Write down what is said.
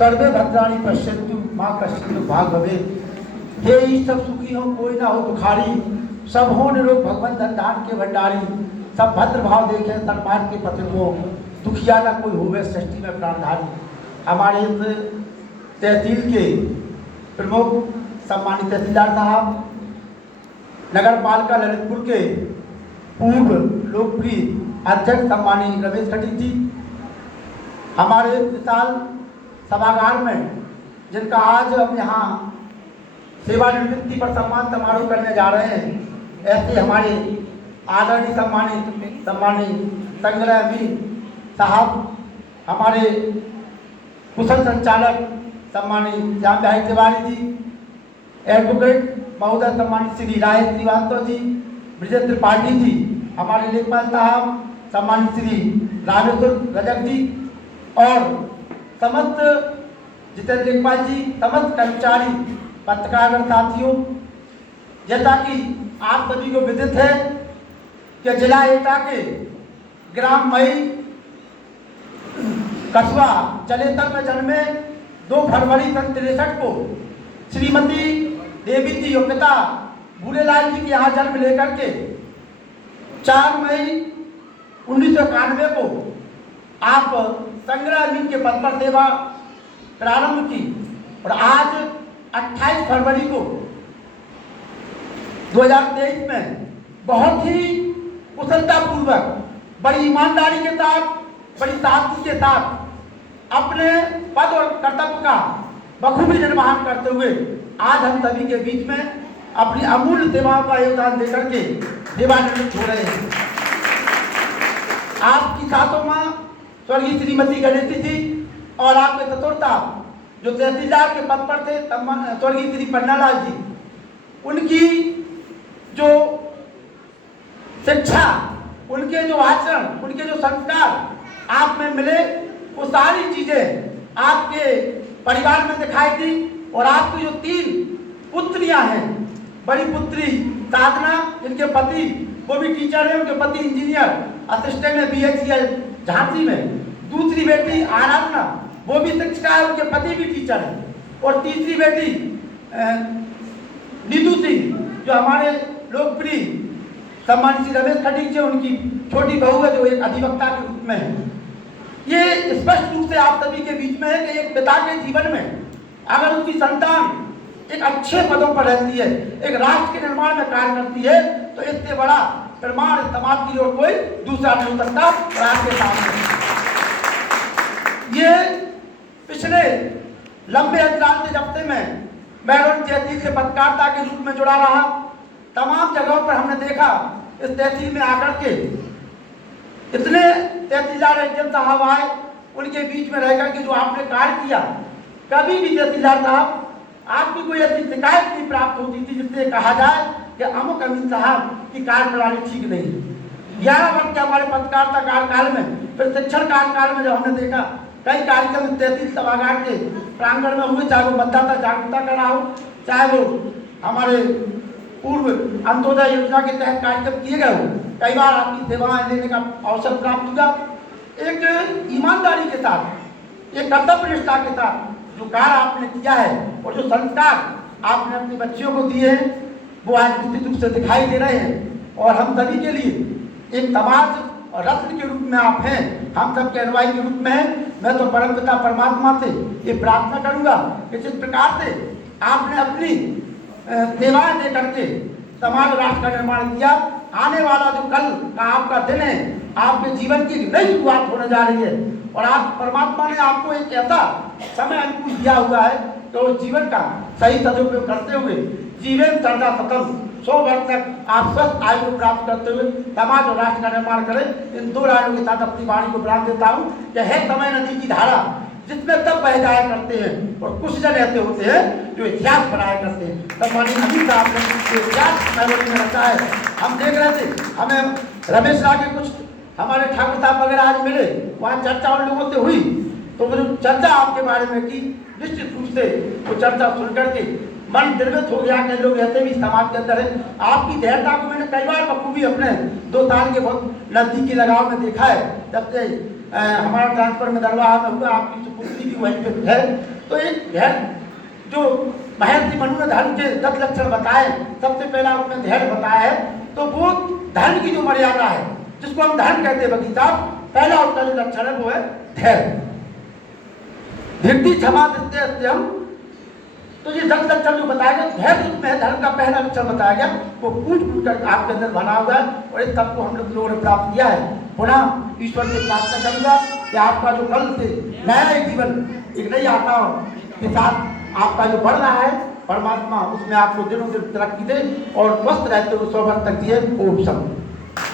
सर्वे भद्राणि पश्यन्तु माँ कश्चित् भाग भवेत्। हे ईश्वर सुखी हो कोई ना हो दुखारी, सब हो निरोग भगवान धन धान के भंडारी। सब भद्र भाव देखे तन्मान के पत्र को, दुखिया ना कोई होवे सृष्टि में प्राणधारी। हमारे इस तहसील के प्रमुख सम्मानित तहसीलदार साहब, नगर पालिका ललितपुर के पूर्व लोकप्रिय अध्यक्ष सम्मानी रमेश खटी जी, हमारे विशाल सभागार में जिनका आज हम यहाँ सेवानिवृत्ति पर सम्मान समारोह करने जा रहे हैं, ऐसे हमारे आदरणीय सम्मानित संग्रह अमीन साहब, हमारे कुशल संचालक सम्मानित श्याम भाई तिवारी जी, एडवोकेट महोदय सम्मानित श्री राय श्रीवास्तव जी, ब्रजेश त्रिपाठी जी, हमारे लेखपाल साहब सम्मानित श्री रामेश्वर रजक जी और समस्त जितेंद्र लेखपाल जी, समस्त कर्मचारी पत्रकार साथियों, जैसा कि आप सभी को विदित है कि जिला एटा के ग्राम मई कस्बा चलेतर में जन्मे 2 फरवरी सन 63 को श्रीमती देवी जी और पिता भूलेलाल जी के यहाँ जन्म लेकर के 4 मई 1991 को आप संग्रह अमीन के पद पर सेवा प्रारंभ की और आज 28 फरवरी को 2023 में बहुत ही कुशलतापूर्वक, बड़ी ईमानदारी के साथ, बड़ी सादगी के साथ अपने पद और कर्तव्य का बखूबी निर्वहन करते हुए आज हम सभी के बीच में अपनी अमूल्य सेवाओं का योगदान देकर के सेवानिवृत्त हो रहे हैं। आपकी सातों माँ स्वर्गीय श्रीमती गणेशी जी और आपके चतुर्था जो तहसीलदार के पद पर थे स्वर्गीय श्री पन्नालाल जी, उनकी जो शिक्षा, उनके जो आचरण, उनके जो संस्कार आप में मिले, वो सारी चीजें आपके परिवार में दिखाई दी। और आपकी जो 3 पुत्रियां हैं, बड़ी पुत्री साधना जिनके पति वो भी टीचर है, उनके पति इंजीनियर असिस्टेंट है BHEL झांसी में, दूसरी बेटी आराधना वो भी शिक्षिका है, उनके पति भी टीचर है, और तीसरी बेटी नीतू सिंह जो हमारे लोकप्रिय सम्मानित श्री रमेश खटी जी, उनकी छोटी बहू है जो एक अधिवक्ता के रूप में है। ये स्पष्ट रूप से आप सभी के बीच में है कि एक पिता के जीवन में अगर उसकी संतान एक अच्छे पदों पर रहती है, एक राष्ट्र के निर्माण में कार्य करती है, तो इससे बड़ा प्रमाण समाज की ओर कोई दूसरा नहीं हो सकता। और आपके सामने ये पिछले लंबे अंतराल से जब से मैं मैरोन तहसील से पत्रकारिता के रूप में जुड़ा रहा, तमाम जगहों पर हमने देखा इस तहसील में आकर के इतने तहसीलदार एसडीएम साहब आए, उनके बीच में रहकर के जो आपने कार्य किया, कभी भी तहसीलदार साहब आपकी कोई ऐसी शिकायत नहीं प्राप्त होती थी जिससे कहा जाए कि अमुक अमीन साहब की कार्यप्रणाली ठीक नहीं है। 11 वर्ष के हमारे पत्रकारिता कार्यकाल में, फिर शिक्षण कार्यकाल में जब हमने देखा कई कार्यक्रम तहसील सभागार के प्रांगण में हुए, चाहे वो मतदाता जागरूकता का रहा हो, चाहे वो हमारे पूर्व अंत्योदय योजना के तहत कार्यक्रम किए गए हो, कई बार आपकी सेवाएं लेने का अवसर प्राप्त हुआ। एक ईमानदारी के साथ, एक कर्तव्य निष्ठा के साथ जो कार्य आपने किया है और जो संस्कार आपने अपनी बच्चियों को दिए हैं, वो आज निश्चित रूप से दिखाई दे रहे हैं। और हम सभी के लिए एक समाज और रत्न के रूप में आप हैं, हम सब के अनुयायी के रूप में हैं। मैं तो परमपिता परमात्मा से ये प्रार्थना करूंगा कि जिस प्रकार से आपने अपनी सेवाएं दे करके समाज राष्ट्र का निर्माण किया, आने वाला जो कल का आपका दिन है, आपके जीवन की नई शुरुआत होने जा रही है। और आप परमात्मा ने आपको एक ऐसा समय अनुकूल दिया हुआ है तो उस जीवन का सही सदुपयोग करते हुए जीवन सर्दा सतम 100 वर्ष तक आप स्वस्थ आयु को प्राप्त करते हुए समाज और राष्ट्र का निर्माण करें। इन 2 रायों के साथ अपनी वाणी को विराम देता हूँ कि है समय नदी की धारा जिसमें सब बह जाया करते हैं और कुछ जन ऐसे होते हैं जो इतिहास बनाया करते हैं। तब मानी अभी साहब ने इतिहास मेमोरी में रखा है। हम देख रहे थे, हमें रमेश राव के कुछ हमारे ठाकुर साहब वगैरह आज मिले, वहाँ चर्चा उन लोगों से हुई, तो वो चर्चा आपके बारे में की, निश्चित रूप से वो चर्चा सुन करके मन निर्मित हो गया कि लोग ऐसे भी समाज के अंदर है। आपकी धैर्यता को मैंने कई बार बखूबी अपने 2 साल के बहुत नजदीकी लगाव में देखा है। जब से हमारा ट्रांसफर में दरबार में हुआ, आपकी सुपुत्री भी वहीं पे है। तो एक धैर्य जो महर्षि मनु ने धर्म के 10 लक्षण बताए, सबसे पहला उसमें धैर्य बताया है। तो वो धर्म की जो मर्यादा है, जिसको हम धर्म कहते हैं बगीचा, पहला उसका जो लक्षण है वो है धैर्य। धीरती क्षमा सत्यम, तो ये 10 लक्षण जो बताया गया, धैर्य उसमें धर्म का पहला लक्षण बताया गया, वो कूट कूट कर आपके अंदर बना हुआ है और इस तब को हम लोगों ने प्राप्त किया है। पुनः ईश्वर से प्रार्थना करूंगा कि आपका जो कल से नया एक जीवन, एक नई आत्मा के साथ आपका जो बढ़ रहा है, परमात्मा उसमें आपको दिनों दिन तरक्की दे और स्वस्थ रहते हुए 100 वर्ष तक जिए। ओम शम।